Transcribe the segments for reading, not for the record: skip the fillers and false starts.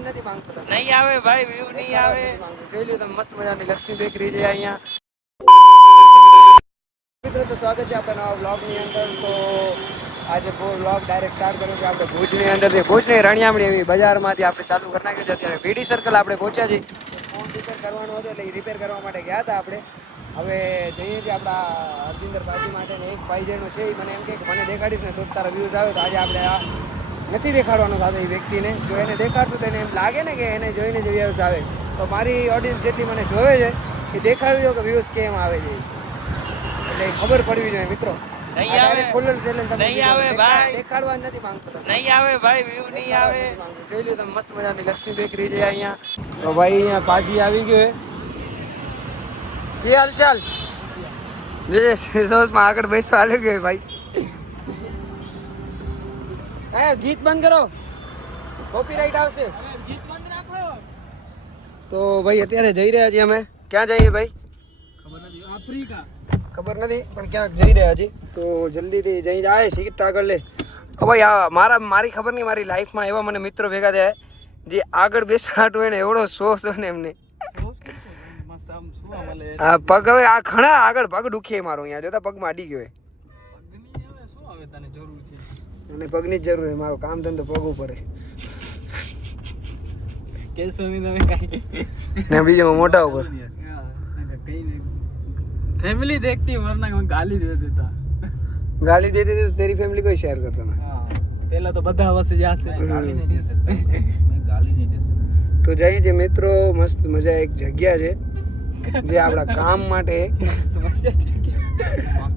નથી માંગતો નહીં આવે ભાઈ, વ્યૂ નહીં આવે. જોઈ લો તમે, મસ્ત મજાની લક્ષ્મી બેકરી છે અહીંયા. મિત્રો તો સ્વાગત છે આપણા નવા બ્લોગની અંદર. તો આજે બ્લોગ ડાયરેક્ટ સ્ટાર્ટ કર્યો છે આપણે ભુજની અંદરથી. ભુજની રણિયામણી એવી બજારમાંથી આપણે ચાલુ કરી નાખ્યું છે. અત્યારે વીડી સર્કલ આપણે પહોંચ્યા છીએ. ફોન રિપેર કરવાનો હતો એટલે એ રિપેર કરવા માટે ગયા હતા આપણે. હવે જઈએ છીએ આપણા હરજિંદર ભાજી માટે. ને એક ભાઈ જેનો છે એ મને એમ કે મને દેખાડીશ ને તો તારા વ્યૂઝ આવે. તો આજે આપણે આ નથી દેખાડવાનો થતો એ વ્યક્તિને. જો એને દેખાડશું તો એને એમ લાગે ને કે એને જોઈને જે વ્યૂઝ આવે. તો મારી ઓડિયન્સ જેટલી મને જોવે છે એ દેખાડવી દો કે વ્યૂઝ કેમ આવે છે, એટલે ખબર પડવી જોઈએ મિત્રો. નહીં આવે, ખુલ્લું ચેલેન્જ તમે નહીં આવે ભાઈ, દેખાડવા નથી માંગતો. નહીં આવે ભાઈ, વ્યૂ નહીં આવે. જોઈ લો તમે, મસ્ત મજાની લક્ષ્મી બેકરી છે અહીંયા. તો ભાઈ અહીંયા ભાજી આવી ગયો હે. હાલ ચાલ સોસમાં આગળ બેસવા આવી ગયો ભાઈ. હે ગીત બંધ કરો, કોપીરાઈટ આવશે. તો ભાઈ અત્યારે જઈ રહ્યા છીએ અમે. ક્યાં જઈએ ભાઈ ખબર નથી, પણ ક્યાંક જઈ રહ્યા છીએ. તો જલ્દીથી જઈ જાય સીટ આગળ લે. ભાઈ આ મારી ખબર નહીં, મારી લાઈફમાં એવા મને મિત્રો ભેગા થયા જે આગળ બેસાડું હોય ને એવડો શોખ હોય ને એમને. હા પગ હવે આ ઘણા આગળ પગ દુખે મારો. અહીંયા જોતા પગમાં અડી ગયો અને પગની જ જરૂર છે. મારો કામ ધંધો પગ ઉપર ને બીજામાં મોટા ઉપર. फैमिली देखती वरना मैं गाली दे देता. गाली दे देते तो तेरी फैमिली को शेयर करता ना. पहला तो બધા વસે જાશે. ગાલી નહીં દે सकता, मैं गाली नहीं दे सकता. તો જઈએ જે મિત્રો, મસ્ત મજા એક જગ્યા છે જે આપણા કામ માટે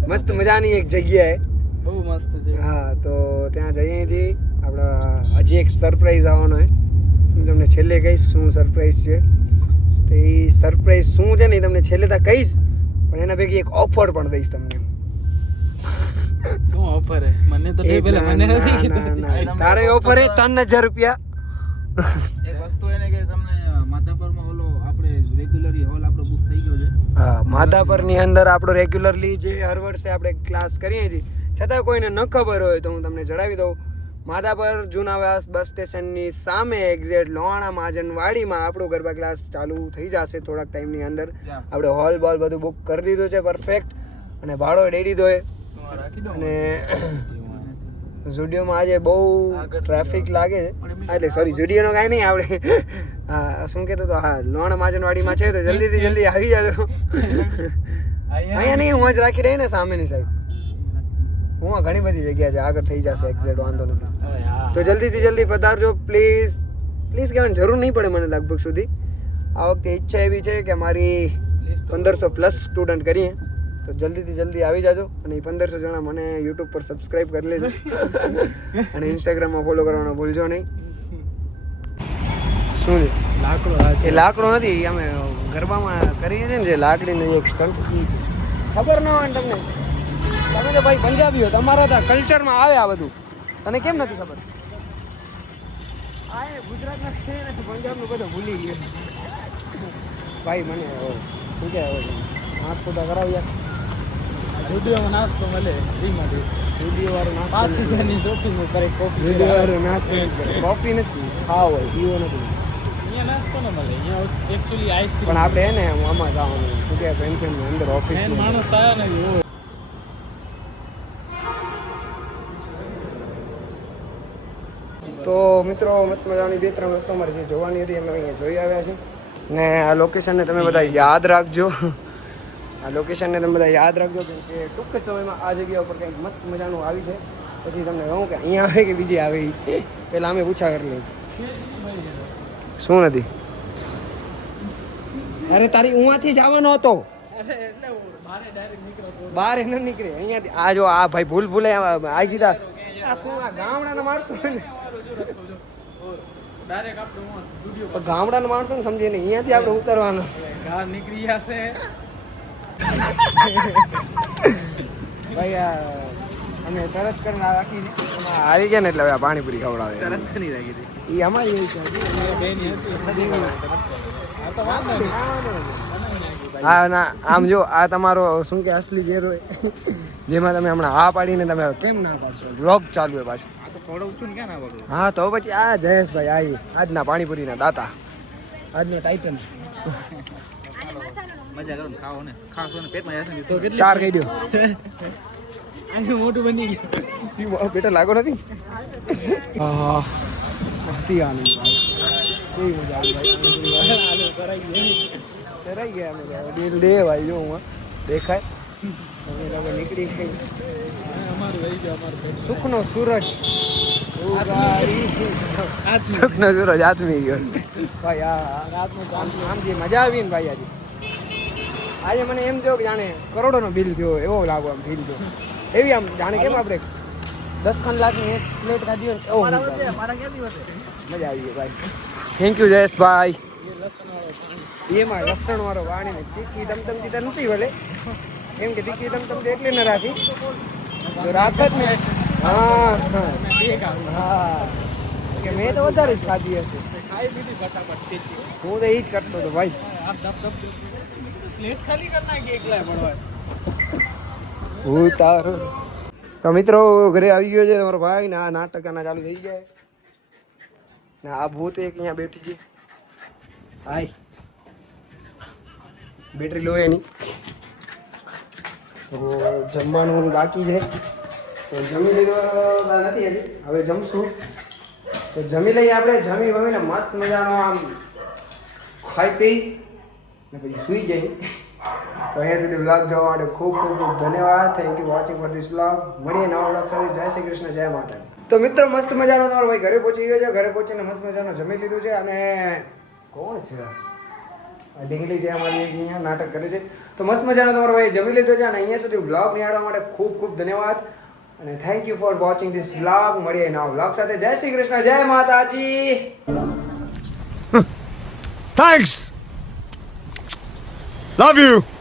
મસ્ત મજાની એક જગ્યા છે. બહુ મસ્ત છે. હા તો ત્યાં જઈએ છીએ. આપણા હજી એક સરપ્રાઈઝ આવવાનો છે. હું તમને છેલ્લે કહીશ શું સરપ્રાઈઝ છે. તો એ સરપ્રાઈઝ શું છે ને એ તમને છેલ્લે તો કહીશ, પણ એના ભેગી એક ઓફર પણ દઈશ તમને. શું ઓફર હે? મને તો નહીં, પેલા મને નથી કીધું. તારે ઓફર હે 3000 રૂપિયા. એક વસ્તુ એને કે તમને માધાપરમાં ઓલો આપણે રેગ્યુલરી હોલ આપણો બુક થઈ ગયો છે. હા માધાપરની અંદર આપણો રેગ્યુલરલી જે હર વર્ષે આપણે ક્લાસ કરીએ છીએ, છતાં કોઈને ન ખબર હોય તો હું તમને જણાવી દઉં. માધાપર જૂનાવાસ બસ સ્ટેશનની સામે એક્ઝેક્ટ લોહાણા મહાજનવાડીમાં આપણો ગરબા ક્લાસ ચાલુ થઈ જશે થોડાક ટાઈમની અંદર. આપણે હોલ બોલ બધું બુક કરી દીધું છે પરફેક્ટ, અને ભાડો દઈ દીધો છે. અને ઝુડિયોમાં આજે બહુ ટ્રાફિક લાગે છે. એટલે સોરી, ઝુડિયોનો કાંઈ નહીં, આપણે હા શું કહેતો હતો, હા લોહાણા મહાજનવાડીમાં છે. તો જલ્દીથી જલ્દી આવી જાજો. અહીંયા નહીં, હું જ રાખી રહી ને સામેની સાઈડ. હું ઘણી બધી જગ્યા છે, આગળ થઈ જશે એક્ઝેક્ટ, વાંધો નથી. તો જલ્દીથી જલ્દી પધારજો પ્લીઝ. પ્લીઝ કહેવાની જરૂર નહીં પડે મને લગભગ સુધી. આ વખતે ઈચ્છા એવી છે કે મારી 1500+ સ્ટુડન્ટ કરીએ. તો જલ્દીથી જલ્દી આવી જાજો. અને એ 1500 જણા મને યુટ્યુબ પર સબસ્ક્રાઈબ કરી લેજો અને ઇન્સ્ટાગ્રામમાં ફોલો કરવાનો ભૂલજો નહીં. શું છે લાકડો? એ લાકડો નથી, અમે ગરબામાં કરીએ છીએ ને જે લાકડીને એક સ્ટન્ટ, ખબર ન હોય ને તમને. તમે તો ભાઈ પંજાબી હો, તમારા તો કલ્ચરમાં આવે આ બધું, તને કેમ નથી ખબર? આ ગુજરાતના છે ને પંજાબનું બધું ભૂલી ગયું ભાઈ. મને શું કહેવાય, નાસ્તો તો કરાવ્યા. વિડીયોમાં નાસ્તો મળે ફ્રીમાં દે. વિડીયો વાળો નાસ્તો 5000ની શોપિંગ કરે, કોફી વિડીયો વાળો નાસ્તો કોફી નથી ખાવો હોય, પીવો નથી. અહીંયા નાસ્તો ન મળે. અહીંયા એકચ્યુઅલી આઈસ્ક્રીમ. પણ આપણે હે ને આમાં જવાનું શું કહેવાય, પેન્શનની અંદર ઓફિસ માણસ થયા ને. તો મિત્રો મસ્ત મજાની 2-3 વસ્તુ અમારે જે જોવાની હતી અમે અહીંયા જોઈ આવ્યા છે. ને આ લોકેશનને તમે બધા યાદ રાખજો. આ લોકેશનને તમે બધા યાદ રાખજો, કેમ કે ટૂંક જ સમયમાં આ જગ્યા ઉપર કંઈક મસ્ત મજાનું આવી છે. પછી તમને કહું કે અહીંયા આવે કે બીજી આવે, પહેલાં અમે પૂછા કરી લઈએ. શું નથી? અરે તારી ઉવાથી જ આવવાનો હતો, બહાર ન નીકળે અહીંયાથી. આ જો આ ભાઈ ભૂલ ભૂલે આ કીધા આ શું આ ગામડાના માણસો ને, ગામડાના માણસો ને સમજીએ ને અહીંયાથી આપણે ઉતરવાનું. નીકળી જશે ભાઈ. અમે શરત કરીને રાખી હારી ગયા ને એટલે હવે પાણીપુરી ખવડાવે. સરસ નહીં રાખી હતી એ અમારી એવી છે. હા ના આમ જો આ તમારો શું કે અસલી ઘેર હોય જેમાં તમે હમણાં હા પાડીને તમે કેમ ના પાડશો? વ્લોગ ચાલુ હોય પાછું. થોડું ઊંચું ને ક્યાં ના પકડું. હા તો પછી આ જયેશભાઈ આઈ આજના પાણીપુરીના દાતા આજનો ટાઇટન મજા કરો ને ખાઓ ને ખાશો ને પેટમાં જશે ને તો 4 કહી દો કેટલી મોટું બની ગયું. બેટા લાગો નથી મસ્તી આનંદ કેવી મજા આવી ભાઈ સરાઈ ગયા અમે દિલ દે ભાઈ જો હું દેખાય અમે લોકો નીકળી ગઈ સુખનો સૂરજ સુખનો સૂરજ આથમી ગયો ભાઈ આ રાતનું આમ જે મજા આવી ને ભાઈ આજે મને એમ થયો કે જાણે કરોડોનો બિલ થયો એવો લાગો આમ ફીલ થયો એવી આમ જાણે કેમ આપણે 10 લાખની એક પ્લેટ ખાધી હોય એવો મજા આવી ગઈ ભાઈ થેન્ક યુ જયેશભાઈ એમાં લસણ વાળો વાણી ને તીખી તમતમતી તો નથી ભલે એમ કે તીખી તમતમતી એટલે ન રાખી તો રાખ જ ને હા કે મેં તો વધારે જ ખાધી હશે હું તો એ જ કરતો હતો ભાઈ હું તારો તો મિત્રો ઘરે આવી ગયો છે તમારો ભાઈ ને આ નાટક ચાલુ થઈ જાય ને આ ભૂત એક અહીંયા બેઠી છે હાય બેટરી લો એની તો જમવાનું બાકી છે તો જમી લીધું નથી હજી હવે જમશું તો જમી લઈએ આપણે જમી વમીને મસ્ત મજાનો આમ ખાઈ પી ને પછી સૂઈ જઈએ તો અહીંયા સુધી બ્લોગ જોવા માટે ખૂબ ખૂબ ખૂબ ધન્યવાદ thank you watching for this blog મળીએ નવા બ્લોગ સાથે જય શ્રી કૃષ્ણ જય માતા તો મિત્રો મસ્ત મજાનો તમારો ભાઈ ઘરે પહોંચી ગયો છે ઘરે પહોંચીને મસ્ત મજાનો જમી લીધું છે અને કોણ છે ઢીંગલી છે અમારી એક અહીંયા નાટક કરે છે તો મસ્ત મજાનો તમારો ભાઈ જમી લીધો છે અને અહીંયા સુધી બ્લોગ નિહાળવા માટે ખૂબ ખૂબ ધન્યવાદ અને thank you for watching this blog મળીએ નવા બ્લોગ સાથે જય શ્રી કૃષ્ણ જય માતાજી Thanks. Love you.